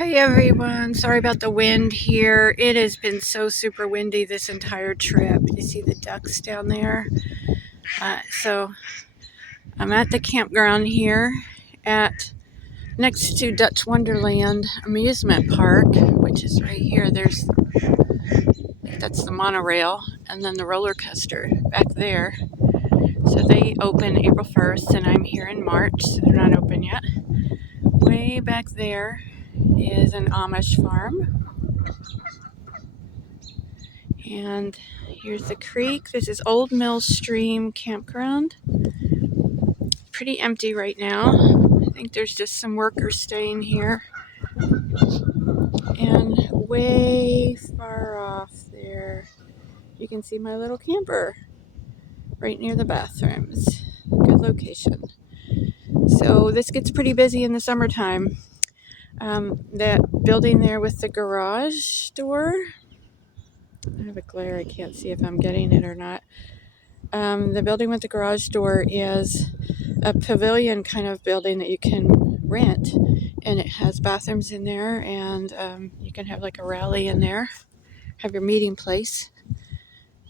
Hi everyone, sorry about the wind here. It has been so super windy this entire trip. You see the ducks down there? So I'm at the campground here next to Dutch Wonderland Amusement Park, which is right here. That's the monorail, and then the roller coaster back there. So they open April 1st, and I'm here in March, so they're not open yet. Way back there is an Amish farm. And here's the creek. This is Old Mill Stream Campground. Pretty empty right now. I think there's just some workers staying here. And way far off there, you can see my little camper right near the bathrooms. Good location. So this gets pretty busy in the summertime. That building there with the garage door, I have a glare, I can't see if I'm getting it or not. The building with the garage door is a pavilion kind of building that you can rent, and it has bathrooms in there, and you can have like a rally in there, have your meeting place.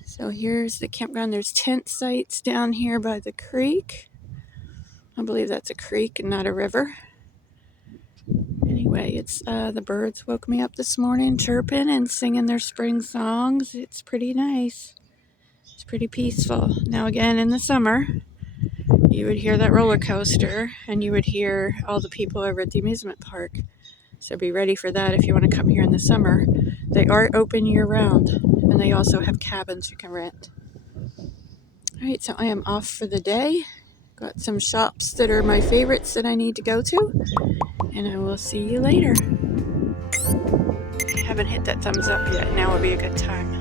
So here's the campground. There's tent sites down here by the creek. I believe that's a creek and not a river. Anyway, it's the birds woke me up this morning chirping and singing their spring songs. It's pretty nice. It's pretty peaceful. Now again, in the summer, you would hear that roller coaster, and you would hear all the people over at the amusement park. So be ready for that if you want to come here in the summer. They are open year-round, and they also have cabins you can rent. Alright, so I am off for the day. Got some shops that are my favorites that I need to go to, and I will see you later. If you haven't hit that thumbs up yet, now would be a good time.